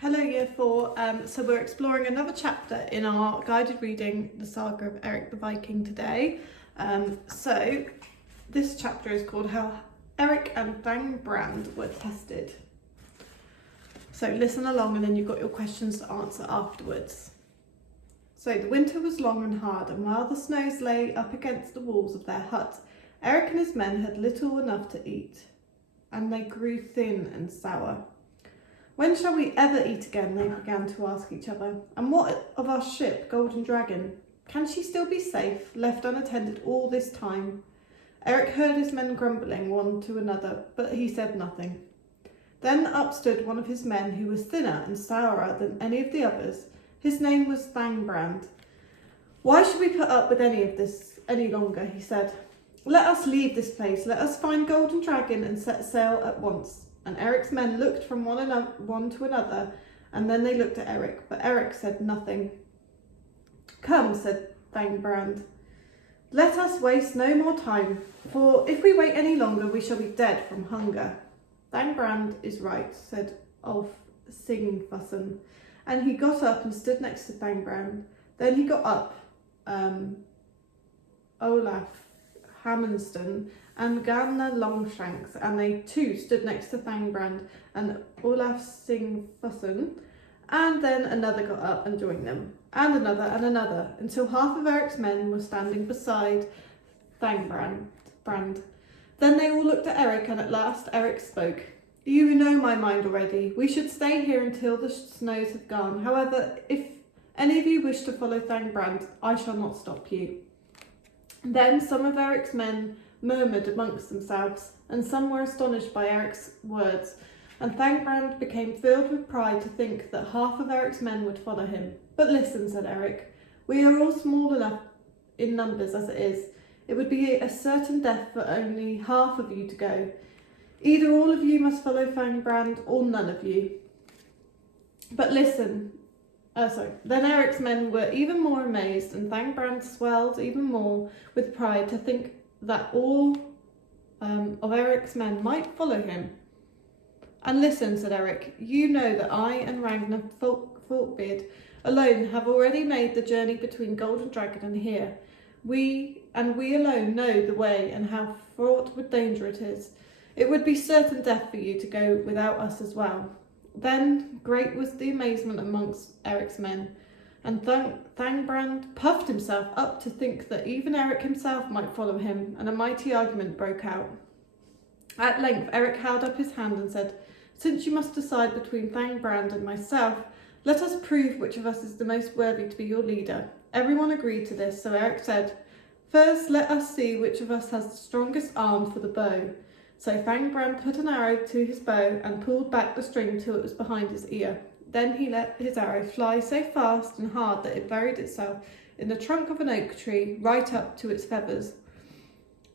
Hello Year 4, so we're exploring another chapter in our guided reading, the saga of Erik the Viking today. So this chapter is called How Erik and Thangbrand Were Tested. So listen along and then you've got your questions to answer afterwards. So the winter was long and hard, and while the snows lay up against the walls of their hut, Erik and his men had little enough to eat, and they grew thin and sour. When shall we ever eat again? They began to ask each other. And what of our ship, Golden Dragon? Can she still be safe, left unattended all this time? Erik heard his men grumbling one to another, but he said nothing. Then up stood one of his men who was thinner and sourer than any of the others. His name was Thangbrand. Why should we put up with any of this any longer? He said. Let us leave this place. Let us find Golden Dragon and set sail at once. And Erik's men looked from one to another, and then they looked at Erik, but Erik said nothing. Come, said Thangbrand. Let us waste no more time, for if we wait any longer, we shall be dead from hunger. Thangbrand is right, said Ulf Sigfussen, and he got up and stood next to Thangbrand. Then he got up Olaf Hammondston and Ganna Longshanks, and they too stood next to Thangbrand and Olaf Sigfussen, and then another got up and joined them, and another, until half of Erik's men were standing beside Thangbrand. Then they all looked at Erik, and at last Erik spoke. You know my mind already. We should stay here until the snows have gone. However, if any of you wish to follow Thangbrand, I shall not stop you. Then some of Erik's men murmured amongst themselves, and some were astonished by Erik's words, and Thangbrand became filled with pride to think that half of Erik's men would follow him. But listen, said Erik, we are all small enough in numbers as it is. It would be a certain death for only half of you to go. Either all of you must follow Thangbrand, or none of you. But listen. Then Erik's men were even more amazed, and Thangbrand swelled even more with pride to think that all of Erik's men might follow him. And listen, said Erik, you know that I and Ragnar Folkbeard alone have already made the journey between Golden Dragon and here. We alone know the way and how fraught with danger it is. It would be certain death for you to go without us as well. Then great was the amazement amongst Erik's men, and Thangbrand puffed himself up to think that even Erik himself might follow him, and a mighty argument broke out. At length Erik held up his hand and said, Since you must decide between Thangbrand and myself, let us prove which of us is the most worthy to be your leader. Everyone agreed to this, so Erik said, First let us see which of us has the strongest arm for the bow. So Thangbrand put an arrow to his bow and pulled back the string till it was behind his ear. Then he let his arrow fly so fast and hard that it buried itself in the trunk of an oak tree right up to its feathers.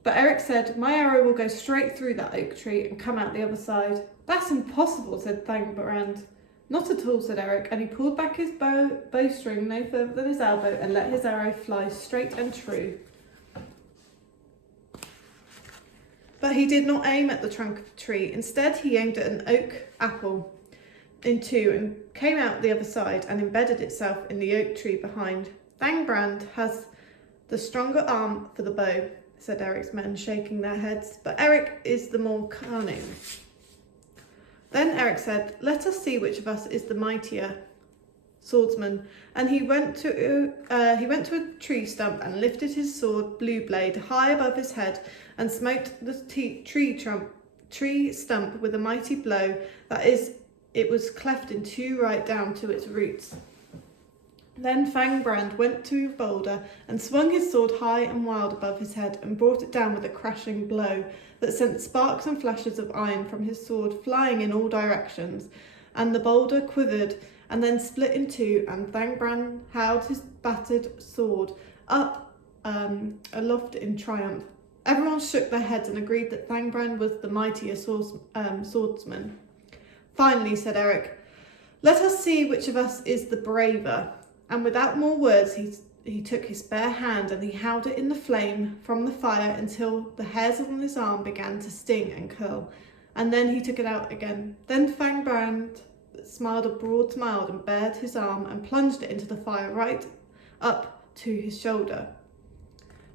But Erik said, My arrow will go straight through that oak tree and come out the other side. That's impossible, said Thangbrand. Not at all, said Erik, and he pulled back his bowstring no further than his elbow and let his arrow fly straight and true. But he did not aim at the trunk of the tree. Instead, he aimed at an oak apple in two and came out the other side and embedded itself in the oak tree behind. Thangbrand has the stronger arm for the bow, said Erik's men, shaking their heads, but Erik is the more cunning. Then Erik said, Let us see which of us is the mightier swordsman. And he went to a tree stump and lifted his sword, Blue Blade, high above his head, and smote the tree stump with a mighty blow. That is, it was cleft in two right down to its roots. Then Thangbrand went to a boulder and swung his sword high and wild above his head and brought it down with a crashing blow that sent sparks and flashes of iron from his sword flying in all directions. And the boulder quivered and then split in two, and Thangbrand held his battered sword up aloft in triumph. Everyone shook their heads and agreed that Thangbrand was the mightier swordsman. Finally, said Erik, let us see which of us is the braver. And without more words, he took his bare hand and he held it in the flame from the fire until the hairs on his arm began to sting and curl. And then he took it out again. Then Thangbrand smiled a broad smile and bared his arm and plunged it into the fire right up to his shoulder.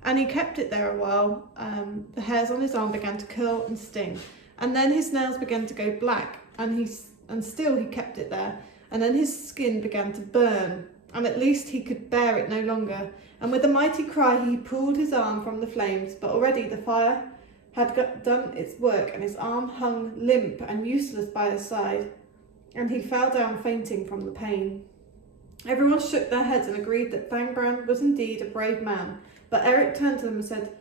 And he kept it there a while. The hairs on his arm began to curl and sting, and then his nails began to go black, and still he kept it there. And then his skin began to burn, and at least he could bear it no longer. And with a mighty cry he pulled his arm from the flames, but already the fire had done its work, and his arm hung limp and useless by his side, and he fell down fainting from the pain. Everyone shook their heads and agreed that Thangbrand was indeed a brave man, but Erik turned to them and said,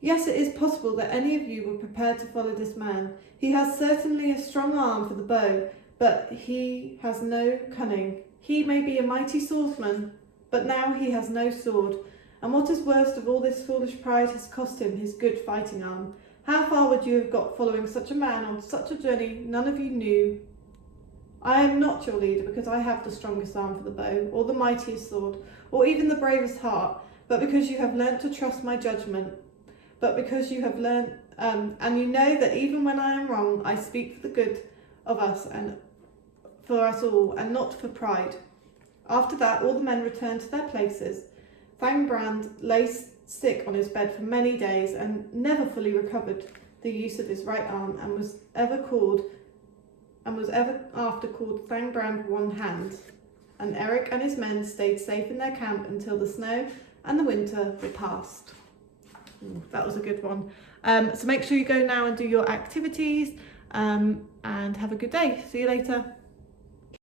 "Yes, it is possible that any of you were prepared to follow this man. He has certainly a strong arm for the bow, but he has no cunning. He may be a mighty swordsman, but now he has no sword. And what is worst of all, this foolish pride has cost him his good fighting arm. How far would you have got following such a man on such a journey none of you knew? I am not your leader because I have the strongest arm for the bow, or the mightiest sword, or even the bravest heart, but because you have learnt to trust my judgment. But because you have learnt, and you know that even when I am wrong, I speak for the good of us and for us all, and not for pride." After that, all the men returned to their places. Thangbrand lay sick on his bed for many days and never fully recovered the use of his right arm, and was ever after called Thangbrand One Hand. And Erik and his men stayed safe in their camp until the snow and the winter were past. Ooh, that was a good one. So make sure you go now and do your activities, and have a good day. See you later.